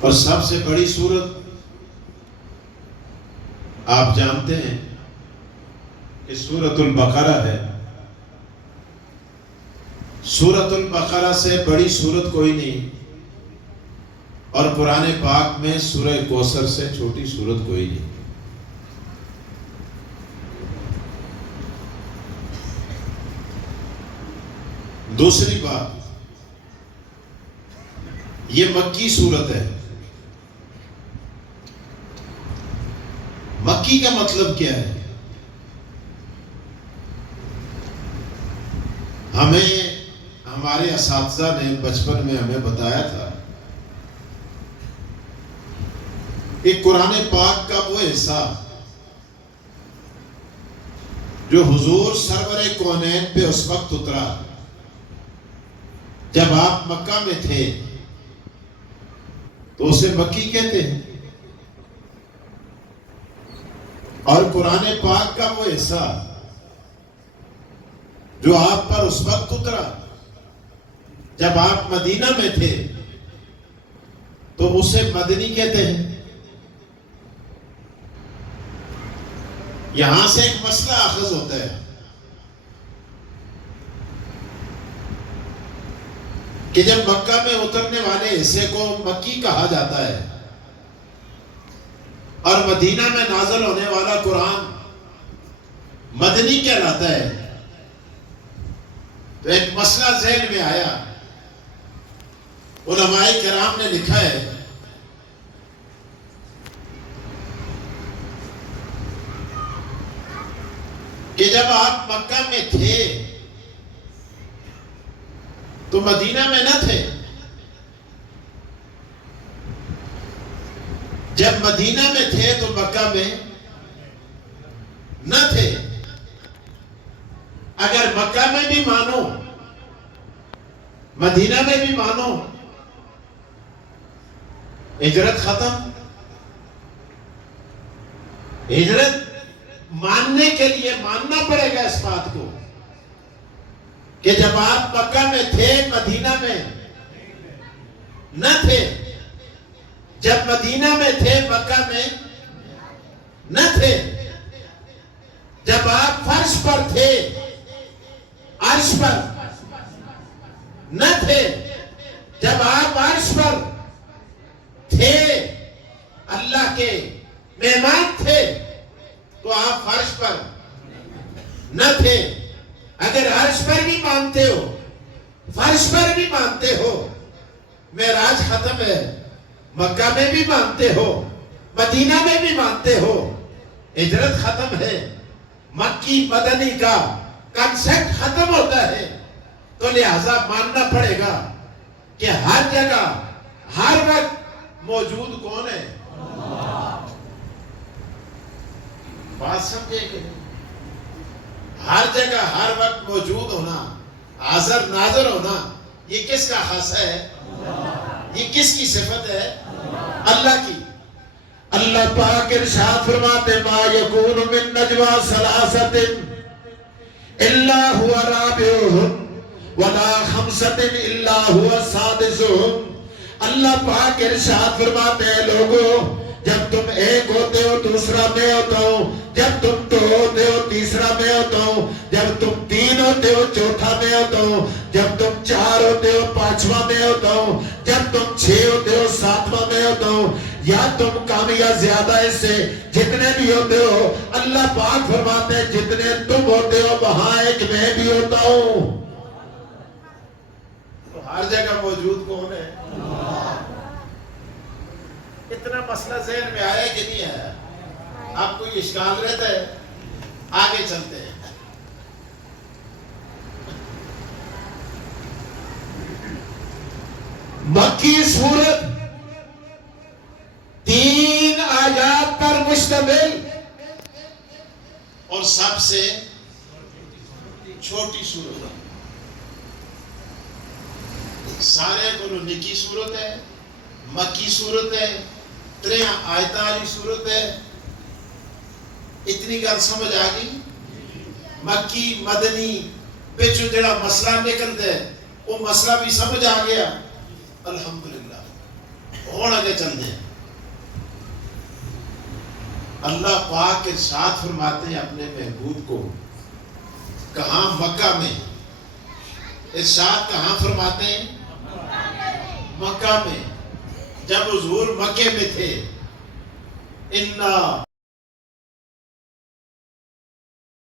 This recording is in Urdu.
اور سب سے بڑی سورت آپ جانتے ہیں کہ سورۃ البقرہ ہے. سورۃ البقرہ سے بڑی سورت کوئی نہیں، اور قرآن پاک میں سورہ کوثر سے چھوٹی سورت کوئی نہیں. دوسری بات، یہ مکی سورت ہے. مکی کا مطلب کیا ہے؟ ہمیں ہمارے اساتذہ نے بچپن میں ہمیں بتایا تھا کہ قرآن پاک کا وہ حصہ جو حضور سرور کونین پہ اس وقت اترا جب آپ مکہ میں تھے تو اسے مکی کہتے ہیں، اور قرآن پاک کا وہ حصہ جو آپ پر اس وقت اترا جب آپ مدینہ میں تھے تو اسے مدنی کہتے ہیں. یہاں سے ایک مسئلہ اخذ ہوتا ہے کہ جب مکہ میں اترنے والے حصے کو مکی کہا جاتا ہے اور مدینہ میں نازل ہونے والا قرآن مدنی کہلاتا ہے، تو ایک مسئلہ ذہن میں آیا. علماء کرام نے لکھا ہے کہ جب آپ مکہ میں تھے تو مدینہ میں نہ تھے، جب مدینہ میں تھے تو مکہ میں نہ تھے. اگر مکہ میں بھی مانو مدینہ میں بھی مانو، ہجرت ختم. ہجرت ماننے کے لیے ماننا پڑے گا اس بات کو کہ جب آپ مکہ میں تھے مدینہ میں نہ تھے، جب مدینہ میں تھے مکہ میں نہ تھے، جب آپ فرش پر تھے عرش پر نہ تھے، جب آپ عرش پر تھے اللہ کے مہمان تھے تو آپ فرش پر نہ تھے. اگر عرش پر بھی مانتے ہو، فرش پر بھی مانتے ہو، معراج ختم ہے، مکہ میں بھی مانتے ہو، مدینہ میں بھی مانتے ہو، ہجرت ختم ہے، مکی مدنی کا کنسپٹ ختم ہوتا ہے، تو لہذا ماننا پڑے گا کہ ہر جگہ ہر وقت موجود کون ہے؟ بات سمجھے کہ ہر جگہ ہر وقت موجود ہونا، حاضر ناظر ہونا، یہ کس کا خاص ہے؟ یہ کس کی صفت ہے؟ اللہ کی. اللہ پاک ارشاد فرماتے ما یکون من نجوا ثلاثۃ الا هو رابعهم ولا خمسۃ الا هو سادسهم. اللہ پاک ارشاد فرماتے ہیں لوگوں، جب تم ایک ہوتے ہو دوسرا میں ہوتا ہوں، جب تم دو ہوتے ہو تیسرا میں ہوتا ہوں، جب تم تین ہوتے ہو چوتھا میں ہوتا ہوں، جب تم چار ہوتے ہو پانچواں میں ہوتا ہوں، جب تم چھ ہوتے ہو ساتواں میں ہوتا ہوں، یا تم کم یا زیادہ اس سے جتنے بھی ہوتے ہو، اللہ پاک فرماتے ہیں جتنے تم ہوتے ہو وہاں ایک میں بھی ہوتا ہوں. تو ہر جگہ موجود کون ہے؟ اتنا مسئلہ ذہن میں آیا کہ نہیں آیا؟ آپ کو یہ اشکال رہتا ہے؟ آگے چلتے ہیں. مکی سورت 3 آیات پر مشتمل اور سب سے چھوٹی سورت ہے. سارے کو نکی سورت ہے، مکی سورت ہے، 3 آیتاں والی سورت ہے. اتنی گل سمجھ آ گئی؟ مکی مدنی بچوں جڑا مسئلہ نکلتا ہے وہ مسئلہ بھی سمجھ آ گیا. الحمدللہ. اور آگے چلتے ہیں. اللہ پاک ارشاد فرماتے ہیں اپنے محبوب کو, کہاں؟ مکہ میں. ارشاد کہاں فرماتے ہیں؟ مکہ میں. جب حضور مکے میں تھے, اِنَّا